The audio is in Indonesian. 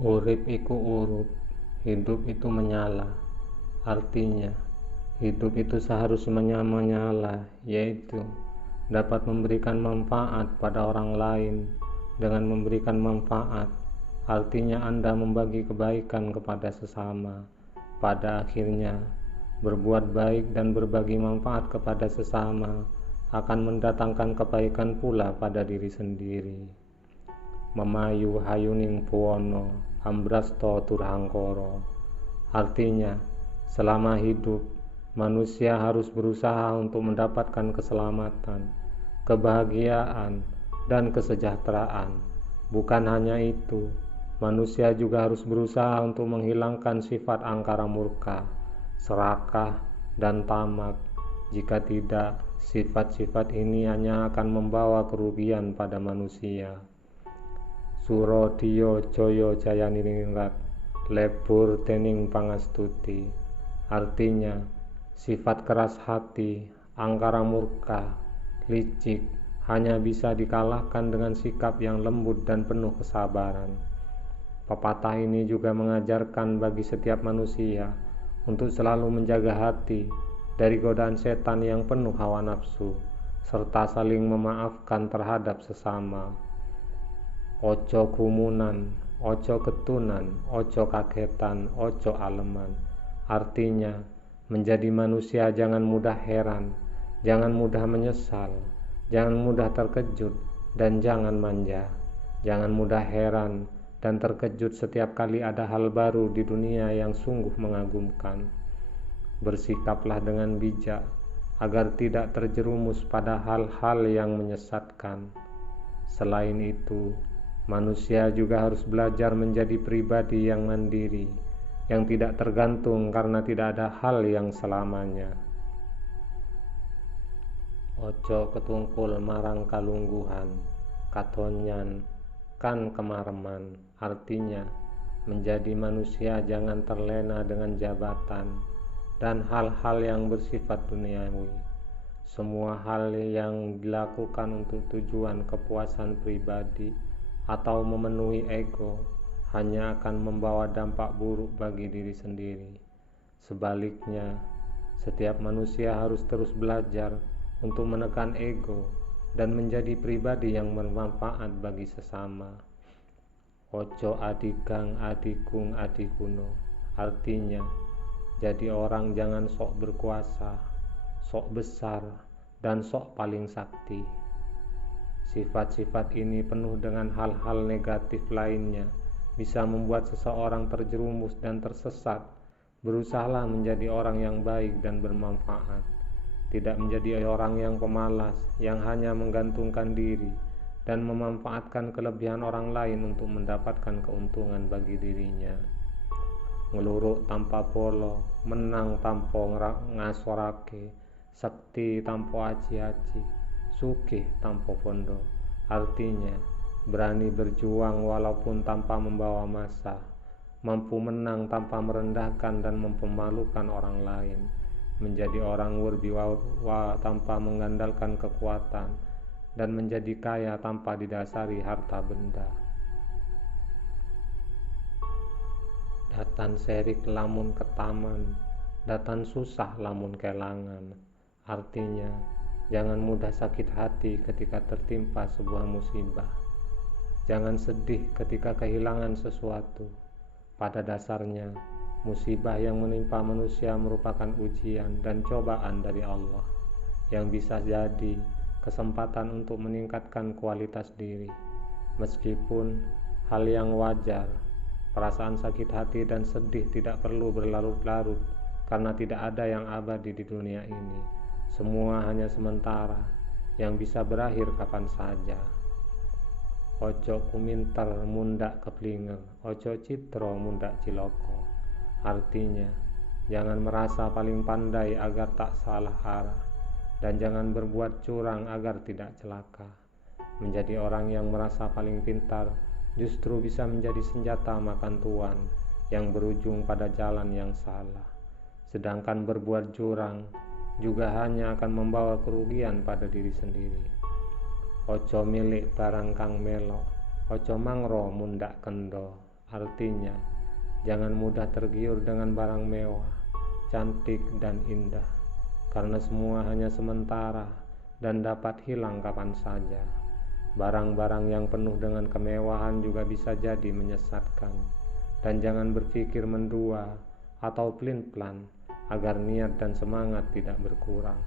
Urip iku urup, hidup itu menyala. Artinya, hidup itu seharusnya menyala, yaitu dapat memberikan manfaat pada orang lain. Dengan memberikan manfaat, artinya Anda membagi kebaikan kepada sesama. Pada akhirnya, berbuat baik dan berbagi manfaat kepada sesama akan mendatangkan kebaikan pula pada diri sendiri. Memayu hayuning puwono ambrasto turhangkoro. Artinya, selama hidup, manusia harus berusaha untuk mendapatkan keselamatan, kebahagiaan, dan kesejahteraan. Bukan hanya itu, manusia juga harus berusaha untuk menghilangkan sifat angkara murka, serakah, dan tamak. Jika tidak, sifat-sifat ini hanya akan membawa kerugian pada manusia. Suro Dio Joyo Jayaningrat Lebur Tening Pangastuti. Artinya, sifat keras hati, angkara murka, licik hanya bisa dikalahkan dengan sikap yang lembut dan penuh kesabaran. Pepatah ini juga mengajarkan bagi setiap manusia untuk selalu menjaga hati dari godaan setan yang penuh hawa nafsu, serta saling memaafkan terhadap sesama. Ojo gumunan, ojo ketunan, ojo kagetan, ojo aleman. Artinya, menjadi manusia jangan mudah heran, jangan mudah menyesal, jangan mudah terkejut, dan jangan manja. Jangan mudah heran dan terkejut setiap kali ada hal baru di dunia yang sungguh mengagumkan. Bersikaplah dengan bijak agar tidak terjerumus pada hal-hal yang menyesatkan. Selain itu, manusia juga harus belajar menjadi pribadi yang mandiri, yang tidak tergantung karena tidak ada hal yang selamanya. Ojo ketungkul marang kalungguhan, katonyan, kan kemareman. Artinya, menjadi manusia jangan terlena dengan jabatan dan hal-hal yang bersifat duniawi. Semua hal yang dilakukan untuk tujuan kepuasan pribadi atau memenuhi ego hanya akan membawa dampak buruk bagi diri sendiri. Sebaliknya, setiap manusia harus terus belajar untuk menekan ego dan menjadi pribadi yang bermanfaat bagi sesama. Ojo adigang adikung adikuno. Artinya, jadi orang jangan sok berkuasa, sok besar, dan sok paling sakti. Sifat-sifat ini penuh dengan hal-hal negatif lainnya, bisa membuat seseorang terjerumus dan tersesat. Berusahalah menjadi orang yang baik dan bermanfaat, tidak menjadi orang yang pemalas, yang hanya menggantungkan diri dan memanfaatkan kelebihan orang lain untuk mendapatkan keuntungan bagi dirinya. Ngeluruk tanpa polo, menang tanpa ngasorake, sakti tanpa aci-aci, sugih tanpa pondo. Artinya, berani berjuang walaupun tanpa membawa massa, mampu menang tanpa merendahkan dan mempermalukan orang lain, menjadi orang berwibawa tanpa mengandalkan kekuatan, dan menjadi kaya tanpa didasari harta benda. Datan serik lamun ketaman, datan susah lamun kelangan. Artinya, jangan mudah sakit hati ketika tertimpa sebuah musibah. Jangan sedih ketika kehilangan sesuatu. Pada dasarnya, musibah yang menimpa manusia merupakan ujian dan cobaan dari Allah, yang bisa jadi kesempatan untuk meningkatkan kualitas diri. Meskipun hal yang wajar, perasaan sakit hati dan sedih tidak perlu berlarut-larut karena tidak ada yang abadi di dunia ini. Semua hanya sementara, yang bisa berakhir kapan saja. Ojo kuminter mundak keplingel, ojo citro mundak ciloko. Artinya, jangan merasa paling pandai agar tak salah arah, dan jangan berbuat curang agar tidak celaka. Menjadi orang yang merasa paling pintar justru bisa menjadi senjata makan tuan yang berujung pada jalan yang salah. Sedangkan berbuat curang juga hanya akan membawa kerugian pada diri sendiri. Ojo milik barang kang melok, ojo mangro mundak kendo. Artinya, jangan mudah tergiur dengan barang mewah, cantik, dan indah, karena semua hanya sementara dan dapat hilang kapan saja. Barang-barang yang penuh dengan kemewahan juga bisa jadi menyesatkan, dan jangan berpikir mendua atau pelin-pelan agar niat dan semangat tidak berkurang.